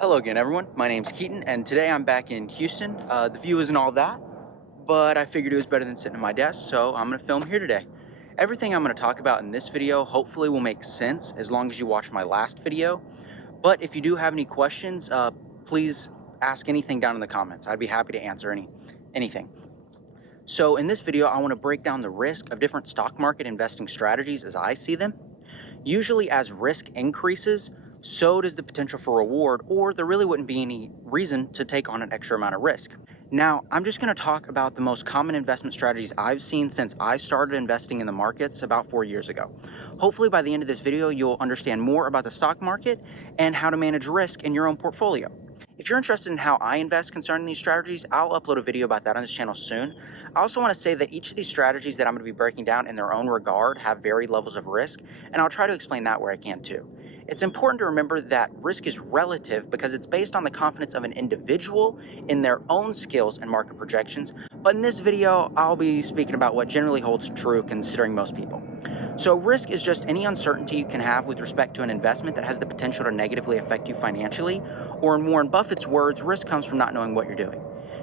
Hello again, everyone. My name's Keaton, and today I'm back in Houston. The view isn't all that, but I figured it was better than sitting at my desk, so I'm going to film here today. Everything I'm going to talk about in this video hopefully will make sense as long as you watch my last video. But if you do have any questions, please ask anything down in the comments. I'd be happy to answer anything. So in this video, I want to break down the risk of different stock market investing strategies as I see them. Usually as risk increases, so does the potential for reward, or there really wouldn't be any reason to take on an extra amount of risk. Now, I'm just going to talk about the most common investment strategies I've seen since I started investing in the markets about 4 years ago. Hopefully by the end of this video, you'll understand more about the stock market and how to manage risk in your own portfolio. If you're interested in how I invest concerning these strategies, I'll upload a video about that on this channel soon. I also want to say that each of these strategies that I'm going to be breaking down in their own regard have varied levels of risk, and I'll try to explain that where I can too. It's important to remember that risk is relative because it's based on the confidence of an individual in their own skills and market projections, but in this video, I'll be speaking about what generally holds true considering most people. So risk is just any uncertainty you can have with respect to an investment that has the potential to negatively affect you financially, or in Warren Buffett's words, risk comes from not knowing what you're doing.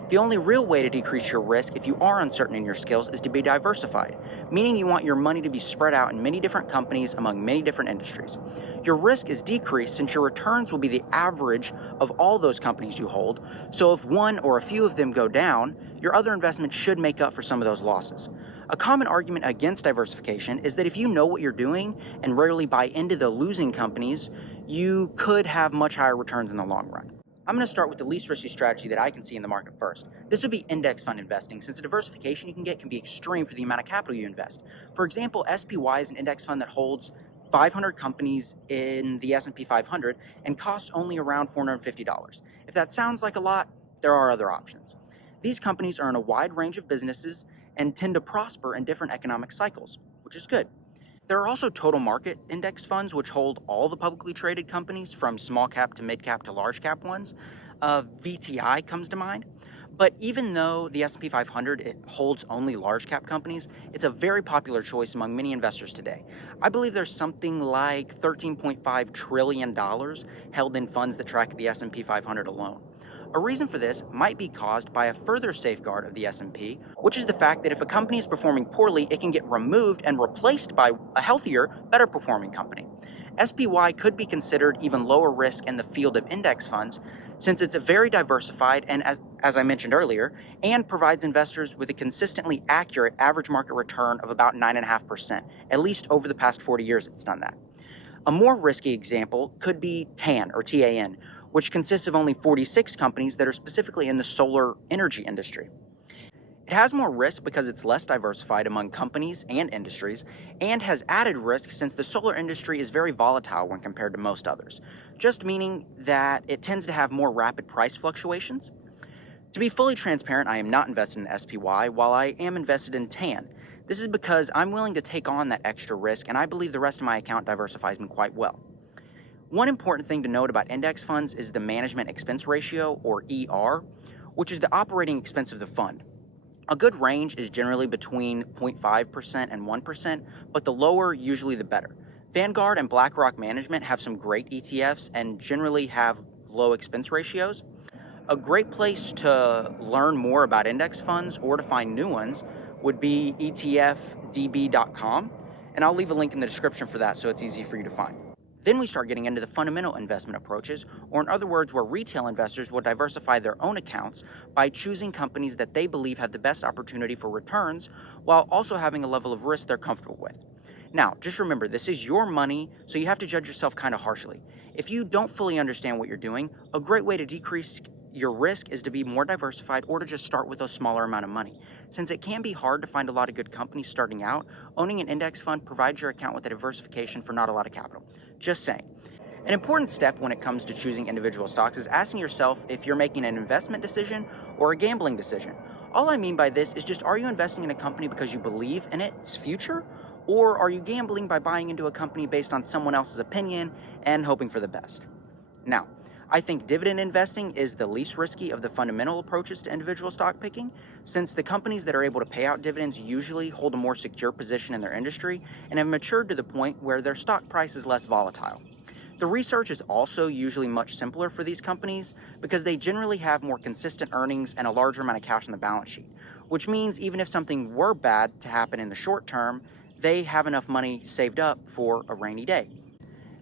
The only real way to decrease your risk if you are uncertain in your skills is to be diversified, meaning you want your money to be spread out in many different companies among many different industries. Your risk is decreased since your returns will be the average of all those companies you hold, so if one or a few of them go down, your other investments should make up for some of those losses. A common argument against diversification is that if you know what you're doing and rarely buy into the losing companies, you could have much higher returns in the long run. I'm going to start with the least risky strategy that I can see in the market first. This would be index fund investing, since the diversification you can get can be extreme for the amount of capital you invest. For example, SPY is an index fund that holds 500 companies in the S&P 500 and costs only around $450. If that sounds like a lot, there are other options. These companies are in a wide range of businesses and tend to prosper in different economic cycles, which is good. There are also total market index funds, which hold all the publicly traded companies from small cap to mid cap to large cap ones. VTI comes to mind. But even though the S&P 500 holds only large cap companies, it's a very popular choice among many investors today. I believe there's something like $13.5 trillion held in funds that track the S&P 500 alone. A reason for this might be caused by a further safeguard of the S&P, which is the fact that if a company is performing poorly, it can get removed and replaced by a healthier, better performing company. SPY could be considered even lower risk in the field of index funds since it's very diversified and, as I mentioned earlier, and provides investors with a consistently accurate average market return of about 9.5%. At least over the past 40 years it's done that. A more risky example could be TAN, or TAN, which consists of only 46 companies that are specifically in the solar energy industry. It has more risk because it's less diversified among companies and industries, and has added risk since the solar industry is very volatile when compared to most others, just meaning that it tends to have more rapid price fluctuations. To be fully transparent, I am not invested in SPY while I am invested in TAN. This is because I'm willing to take on that extra risk, and I believe the rest of my account diversifies me quite well. One important thing to note about index funds is the management expense ratio, or ER, which is the operating expense of the fund. A good range is generally between 0.5% and 1%, but the lower usually the better. Vanguard and BlackRock Management have some great ETFs and generally have low expense ratios. A great place to learn more about index funds or to find new ones would be etfdb.com, and I'll leave a link in the description for that so it's easy for you to find. Then we start getting into the fundamental investment approaches, or in other words, where retail investors will diversify their own accounts by choosing companies that they believe have the best opportunity for returns while also having a level of risk they're comfortable with. Now, just remember, this is your money, so you have to judge yourself kind of harshly. If you don't fully understand what you're doing, a great way to decrease your risk is to be more diversified or to just start with a smaller amount of money. Since it can be hard to find a lot of good companies starting out, owning an index fund provides your account with a diversification for not a lot of capital. Just saying. An important step when it comes to choosing individual stocks is asking yourself if you're making an investment decision or a gambling decision. All I mean by this is just, are you investing in a company because you believe in its future? Or are you gambling by buying into a company based on someone else's opinion and hoping for the best? Now, I think dividend investing is the least risky of the fundamental approaches to individual stock picking, since the companies that are able to pay out dividends usually hold a more secure position in their industry and have matured to the point where their stock price is less volatile. The research is also usually much simpler for these companies because they generally have more consistent earnings and a larger amount of cash on the balance sheet, which means even if something were bad to happen in the short term, they have enough money saved up for a rainy day.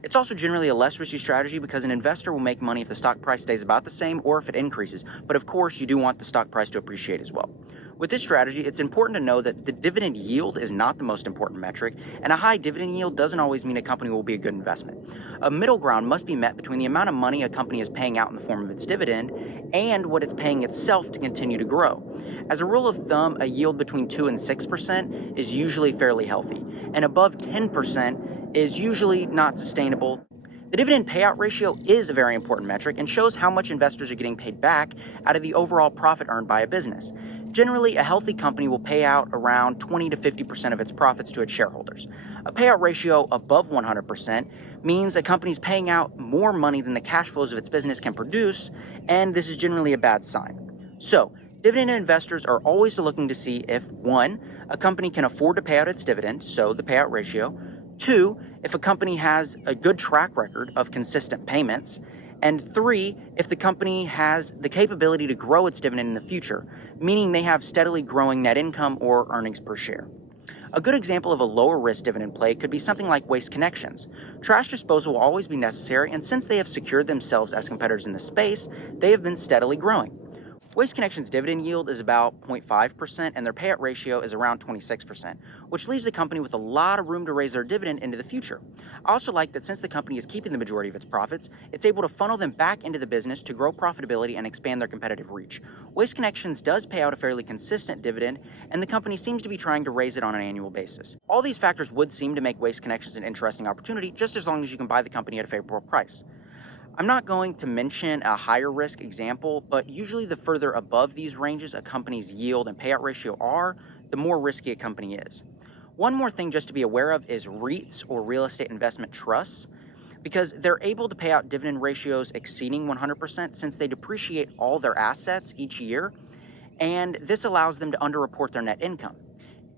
It's also generally a less risky strategy because an investor will make money if the stock price stays about the same or if it increases, but of course you do want the stock price to appreciate as well. With this strategy, it's important to know that the dividend yield is not the most important metric, and a high dividend yield doesn't always mean a company will be a good investment. A middle ground must be met between the amount of money a company is paying out in the form of its dividend and what it's paying itself to continue to grow. As a rule of thumb, a yield between 2 and 6% is usually fairly healthy, and above 10% is usually not sustainable. The dividend payout ratio is a very important metric and shows how much investors are getting paid back out of the overall profit earned by a business. Generally, a healthy company will pay out around 20 to 50% of its profits to its shareholders. A payout ratio above 100% means a company is paying out more money than the cash flows of its business can produce, and this is generally a bad sign. So, dividend investors are always looking to see if 1. A company can afford to pay out its dividend, so the payout ratio. 2. If a company has a good track record of consistent payments. And 3, if the company has the capability to grow its dividend in the future, meaning they have steadily growing net income or earnings per share. A good example of a lower risk dividend play could be something like Waste Connections. Trash disposal will always be necessary, and since they have secured themselves as competitors in the space, they have been steadily growing. Waste Connections' dividend yield is about 0.5% and their payout ratio is around 26%, which leaves the company with a lot of room to raise their dividend into the future. I also like that since the company is keeping the majority of its profits, it's able to funnel them back into the business to grow profitability and expand their competitive reach. Waste Connections does pay out a fairly consistent dividend, and the company seems to be trying to raise it on an annual basis. All these factors would seem to make Waste Connections an interesting opportunity, just as long as you can buy the company at a favorable price. I'm not going to mention a higher risk example, but usually the further above these ranges a company's yield and payout ratio are, the more risky a company is. One more thing just to be aware of is Reits, or real estate investment trusts, because they're able to pay out dividend ratios exceeding 100% since they depreciate all their assets each year, and this allows them to underreport their net income.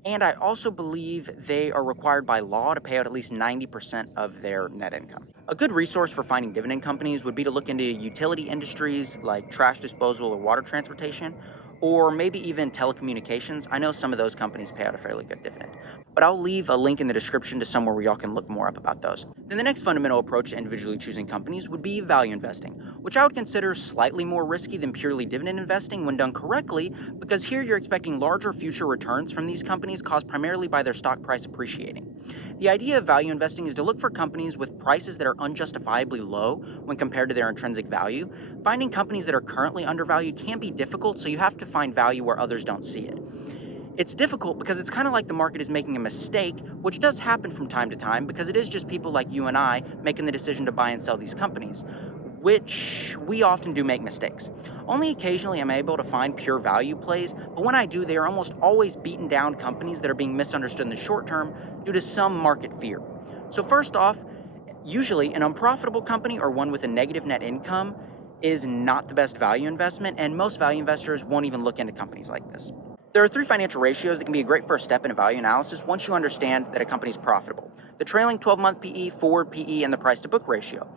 And I also believe they are required by law to pay out at least 90% of their net income. A good resource for finding dividend companies would be to look into utility industries like trash disposal or water transportation, or maybe even telecommunications. I know some of those companies pay out a fairly good dividend, but I'll leave a link in the description to somewhere where y'all can look more up about those. Then the next fundamental approach to individually choosing companies would be value investing, which I would consider slightly more risky than purely dividend investing when done correctly, because here you're expecting larger future returns from these companies caused primarily by their stock price appreciating. The idea of value investing is to look for companies with prices that are unjustifiably low when compared to their intrinsic value. Finding companies that are currently undervalued can be difficult, so you have to find value where others don't see it. It's difficult because it's kind of like the market is making a mistake, which does happen from time to time because it is just people like you and I making the decision to buy and sell these companies, which we often do make mistakes. Only occasionally am I able to find pure value plays, but when I do, they are almost always beaten down companies that are being misunderstood in the short term due to some market fear. So first off, usually an unprofitable company or one with a negative net income is not the best value investment, and most value investors won't even look into companies like this. There are 3 financial ratios that can be a great first step in a value analysis once you understand that a company is profitable: the trailing 12-month PE, forward PE, and the price-to-book ratio.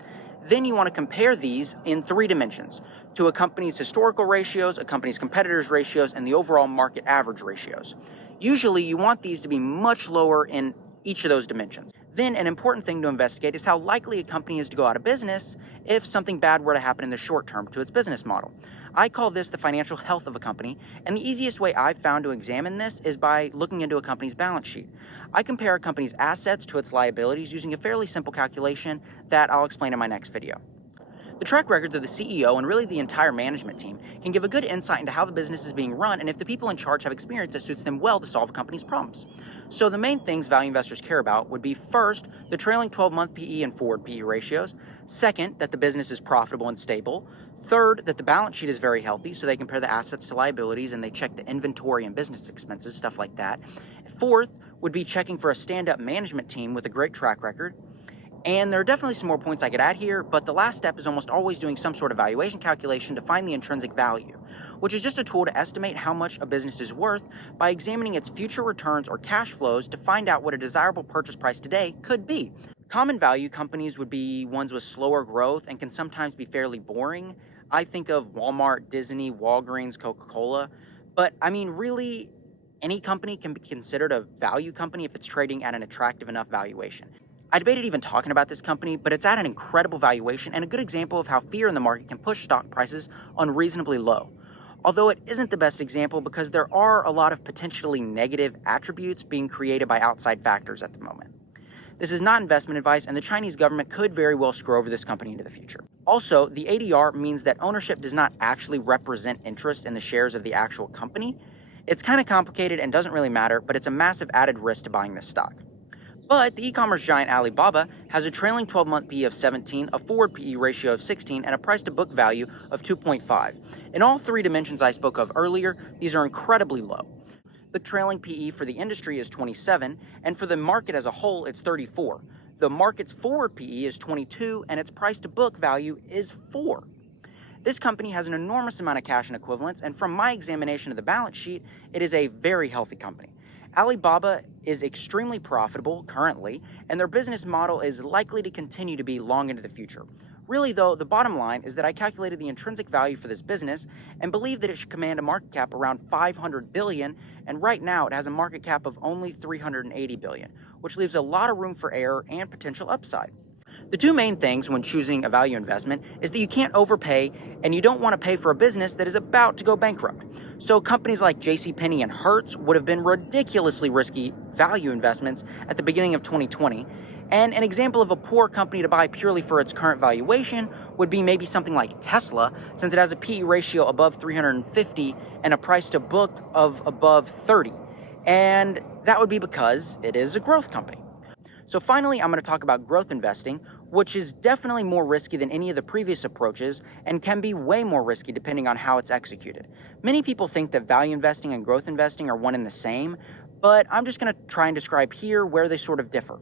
Then you want to compare these in 3 dimensions to a company's historical ratios, a company's competitors' ratios, and the overall market average ratios. Usually you want these to be much lower in each of those dimensions. Then an important thing to investigate is how likely a company is to go out of business if something bad were to happen in the short term to its business model. I call this the financial health of a company, and the easiest way I've found to examine this is by looking into a company's balance sheet. I compare a company's assets to its liabilities using a fairly simple calculation that I'll explain in my next video. The track records of the CEO and really the entire management team can give a good insight into how the business is being run and if the people in charge have experience that suits them well to solve a company's problems. So the main things value investors care about would be, first, the trailing 12-month PE and forward PE ratios; second, that the business is profitable and stable; third, that the balance sheet is very healthy, so they compare the assets to liabilities and they check the inventory and business expenses, stuff like that; fourth would be checking for a stand-up management team with a great track record. And there are definitely some more points I could add here, but the last step is almost always doing some sort of valuation calculation to find the intrinsic value, which is just a tool to estimate how much a business is worth by examining its future returns or cash flows to find out what a desirable purchase price today could be. Common value companies would be ones with slower growth and can sometimes be fairly boring. I think of Walmart, Disney, Walgreens, Coca-Cola, but I mean, really, any company can be considered a value company if it's trading at an attractive enough valuation. I debated even talking about this company, but it's at an incredible valuation and a good example of how fear in the market can push stock prices unreasonably low. Although it isn't the best example because there are a lot of potentially negative attributes being created by outside factors at the moment. This is not investment advice, and the Chinese government could very well screw over this company into the future. Also, the ADR means that ownership does not actually represent interest in the shares of the actual company. It's kind of complicated and doesn't really matter, but it's a massive added risk to buying this stock. But the e-commerce giant Alibaba has a trailing 12-month PE of 17, a forward PE ratio of 16, and a price-to-book value of 2.5. In all three dimensions I spoke of earlier, these are incredibly low. The trailing PE for the industry is 27, and for the market as a whole, it's 34. The market's forward PE is 22, and its price-to-book value is 4. This company has an enormous amount of cash and equivalents, and from my examination of the balance sheet, it is a very healthy company. Alibaba is extremely profitable currently, and their business model is likely to continue to be long into the future. Really though, the bottom line is that I calculated the intrinsic value for this business and believe that it should command a market cap around $500 billion, and right now it has a market cap of only $380 billion, which leaves a lot of room for error and potential upside. The two main things when choosing a value investment is that you can't overpay and you don't want to pay for a business that is about to go bankrupt. So companies like JCPenney and Hertz would have been ridiculously risky value investments at the beginning of 2020. And an example of a poor company to buy purely for its current valuation would be maybe something like Tesla, since it has a PE ratio above 350 and a price to book of above 30. And that would be because it is a growth company. So finally, I'm going to talk about growth investing, which is definitely more risky than any of the previous approaches and can be way more risky depending on how it's executed. Many people think that value investing and growth investing are one and the same, but I'm just going to try and describe here where they sort of differ.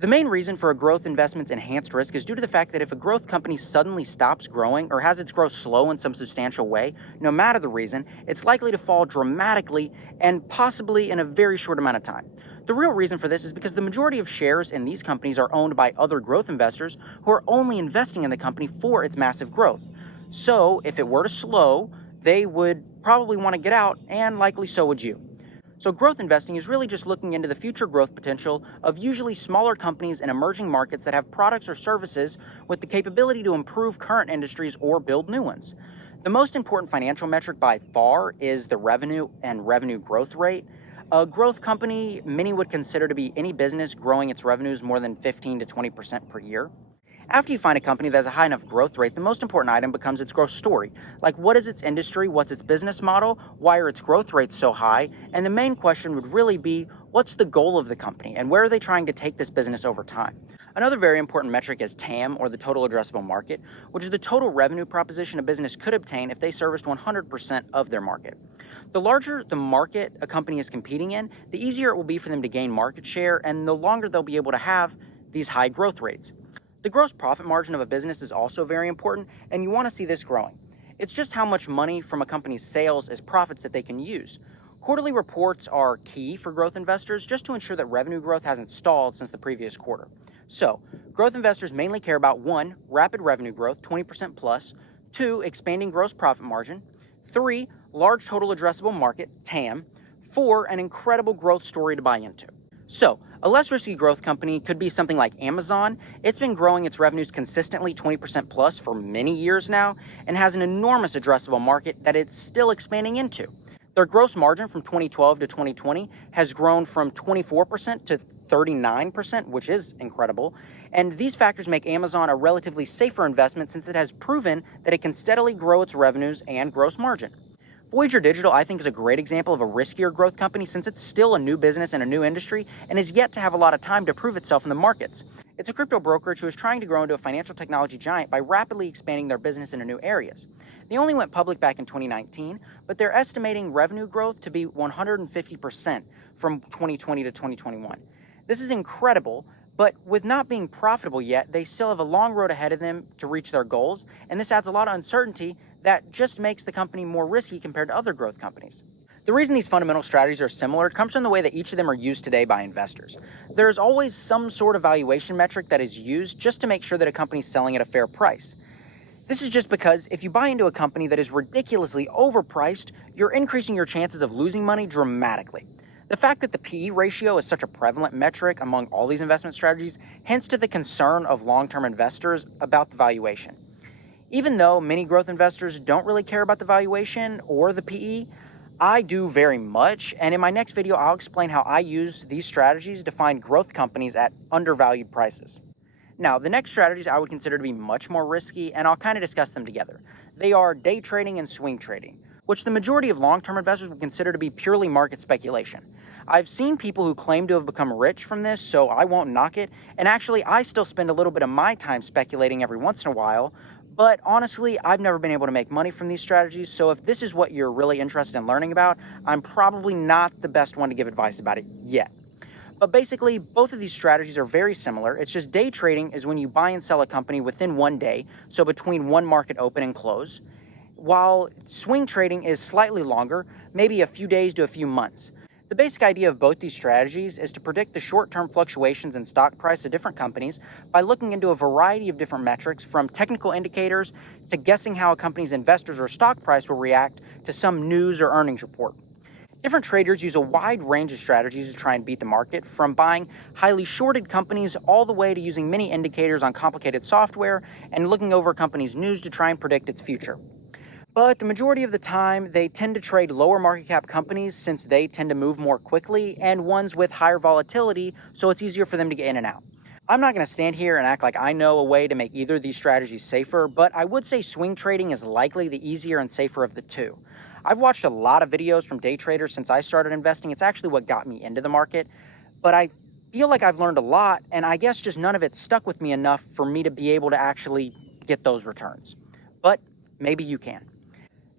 The main reason for a growth investment's enhanced risk is due to the fact that if a growth company suddenly stops growing or has its growth slow in some substantial way, no matter the reason, it's likely to fall dramatically and possibly in a very short amount of time. The real reason for this is because the majority of shares in these companies are owned by other growth investors who are only investing in the company for its massive growth. So if it were to slow, they would probably want to get out, and likely so would you. So growth investing is really just looking into the future growth potential of usually smaller companies in emerging markets that have products or services with the capability to improve current industries or build new ones. The most important financial metric by far is the revenue and revenue growth rate. A growth company, many would consider to be any business growing its revenues more than 15 to 20% per year. After you find a company that has a high enough growth rate, the most important item becomes its growth story. Like, what is its industry, what's its business model, why are its growth rates so high, and the main question would really be, what's the goal of the company, and where are they trying to take this business over time? Another very important metric is TAM, or the total addressable market, which is the total revenue proposition a business could obtain if they serviced 100% of their market. The larger the market a company is competing in, the easier it will be for them to gain market share, and the longer they'll be able to have these high growth rates. The gross profit margin of a business is also very important, and you want to see this growing. It's just how much money from a company's sales as profits that they can use. Quarterly reports are key for growth investors just to ensure that revenue growth hasn't stalled since the previous quarter. So, growth investors mainly care about 1, rapid revenue growth, 20% plus, 2, expanding gross profit margin, 3, large total addressable market, TAM, 4, an incredible growth story to buy into. So, a less risky growth company could be something like Amazon. It's been growing its revenues consistently 20% plus for many years now and has an enormous addressable market that it's still expanding into. Their gross margin from 2012 to 2020 has grown from 24% to 39%, which is incredible. And these factors make Amazon a relatively safer investment since it has proven that it can steadily grow its revenues and gross margin. Voyager Digital, I think, is a great example of a riskier growth company since it's still a new business in a new industry and is yet to have a lot of time to prove itself in the markets. It's a crypto brokerage who is trying to grow into a financial technology giant by rapidly expanding their business into new areas. They only went public back in 2019, but they're estimating revenue growth to be 150% from 2020 to 2021. This is incredible, but with not being profitable yet, they still have a long road ahead of them to reach their goals, and this adds a lot of uncertainty that just makes the company more risky compared to other growth companies. The reason these fundamental strategies are similar comes from the way that each of them are used today by investors. there's always some sort of valuation metric that is used just to make sure that a company's selling at a fair price. This is just because if you buy into a company that is ridiculously overpriced, you're increasing your chances of losing money dramatically. The fact that the PE ratio is such a prevalent metric among all these investment strategies hints to the concern of long-term investors about the valuation. Even though many growth investors don't really care about the valuation or the PE, I do very much, and in my next video I'll explain how I use these strategies to find growth companies at undervalued prices. Now, the next strategies I would consider to be much more risky, and I'll kind of discuss them together. They are day trading and swing trading, which the majority of long-term investors would consider to be purely market speculation. I've seen people who claim to have become rich from this, so I won't knock it, and actually I still spend a little bit of my time speculating every once in a while, but honestly, I've never been able to make money from these strategies, so if this is what you're really interested in learning about, I'm probably not the best one to give advice about it yet. But basically, both of these strategies are very similar. It's just day trading is when you buy and sell a company within one day, so between one market open and close, while swing trading is slightly longer, maybe a few days to a few months. The basic idea of both these strategies is to predict the short-term fluctuations in stock price of different companies by looking into a variety of different metrics, from technical indicators to guessing how a company's investors or stock price will react to some news or earnings report. Different traders use a wide range of strategies to try and beat the market, from buying highly shorted companies all the way to using many indicators on complicated software and looking over a company's news to try and predict its future. But the majority of the time, they tend to trade lower market cap companies since they tend to move more quickly, and ones with higher volatility, so it's easier for them to get in and out. I'm not going to stand here and act like I know a way to make either of these strategies safer, but I would say swing trading is likely the easier and safer of the two. I've watched a lot of videos from day traders since I started investing. It's actually what got me into the market, but I feel like I've learned a lot, and I guess just none of it stuck with me enough for me to be able to actually get those returns. But maybe you can.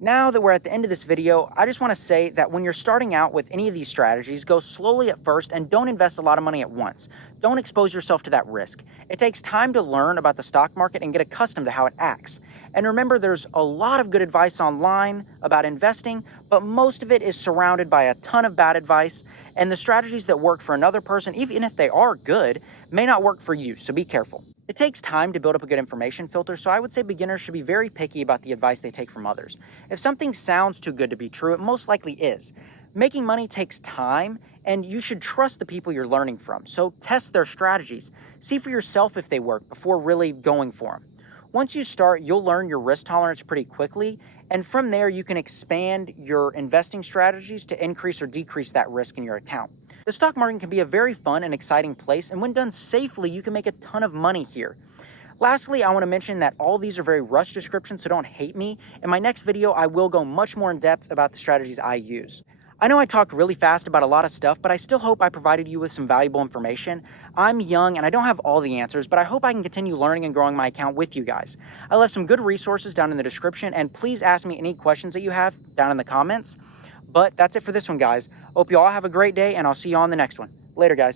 Now that we're at the end of this video, I just want to say that when you're starting out with any of these strategies, go slowly at first and don't invest a lot of money at once. Don't expose yourself to that risk. It takes time to learn about the stock market and get accustomed to how it acts. And remember, there's a lot of good advice online about investing, but most of it is surrounded by a ton of bad advice, and the strategies that work for another person, even if they are good, may not work for you, so be careful. It takes time to build up a good information filter, so I would say beginners should be very picky about the advice they take from others. If something sounds too good to be true, it most likely is. Making money takes time, and you should trust the people you're learning from, so test their strategies. See for yourself if they work before really going for them. Once you start, you'll learn your risk tolerance pretty quickly, and from there you can expand your investing strategies to increase or decrease that risk in your account. The stock market can be a very fun and exciting place, and when done safely, you can make a ton of money here. Lastly, I want to mention that all these are very rushed descriptions, so don't hate me. In my next video, I will go much more in depth about the strategies I use. I know I talked really fast about a lot of stuff, but I still hope I provided you with some valuable information. I'm young and I don't have all the answers, but I hope I can continue learning and growing my account with you guys. I left some good resources down in the description, and please ask me any questions that you have down in the comments. But that's it for this one, guys. Hope you all have a great day, and I'll see you on the next one. Later, guys.